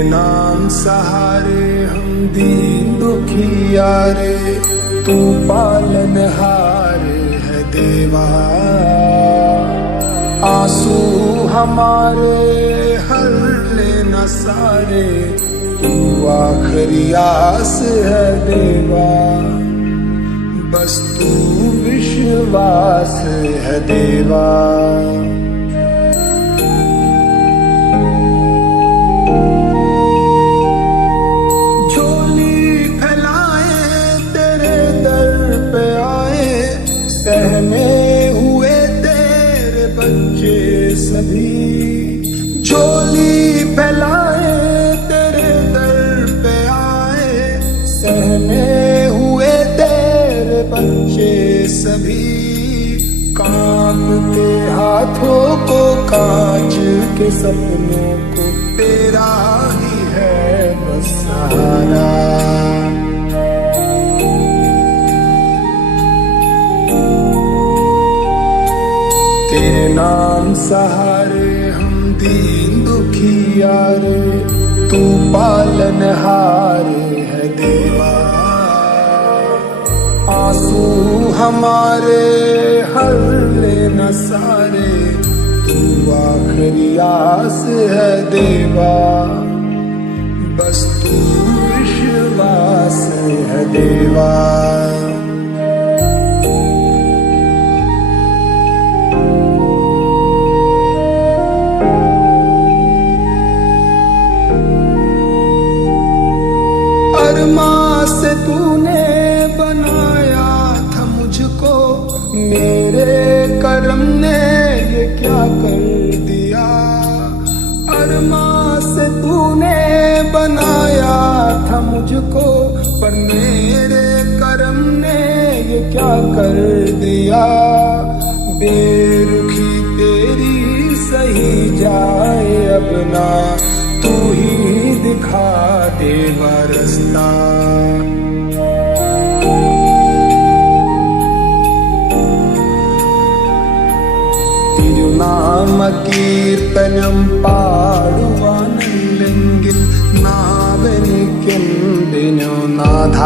तेरे नाम सहारे हम दीन दुखियारे, तू पालनहार है देवा। आंसू हमारे हर लेना सारे, तू आखिरी आस है देवा। बस तू विश्वास है देवा। झोली फैलाए तेरे दर पे आए, सहमे हुए तेरे बच्चे सभी। झोली फैलाए तेरे दर पे आए, सहमे हुए तेरे बच्चे सभी। कांपते हाथों को, कांच के सपनों को, तेरा ही है बस सहारा। तेरे नाम सहारे हम दीन दुखियारे, तू पालनहार है देवा। आंसू हमारे हर लेना सारे, तू आखिरी आस है देवा। बस तू विश्वास है देवा। अरमा से तूने बनाया था मुझको, मेरे कर्म ने ये क्या कर दिया। अरमा से तूने बनाया था मुझको, पर मेरे कर्म ने ये क्या कर दिया। बेरुखी तेरी सही जाए अब ना, तू ही दिखा देवा रास्ता। തിരുനാമ കീർത്തനം പാടുവാനല്ലെങ്കിൽ നാവെനിക്കെന്തിനു നാഥ.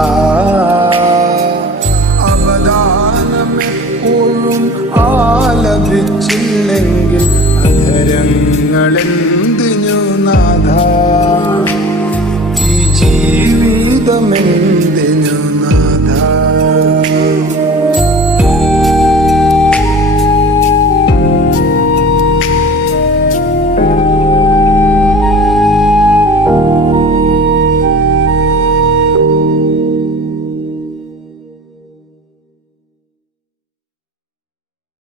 അവദാനമെപ്പോഴും ആലപിച്ചില്ലെങ്കിൽ അധരങ്ങളെന്തിനു നാഥ. ഈ ജീവിതമെന്തിനു നാഥ.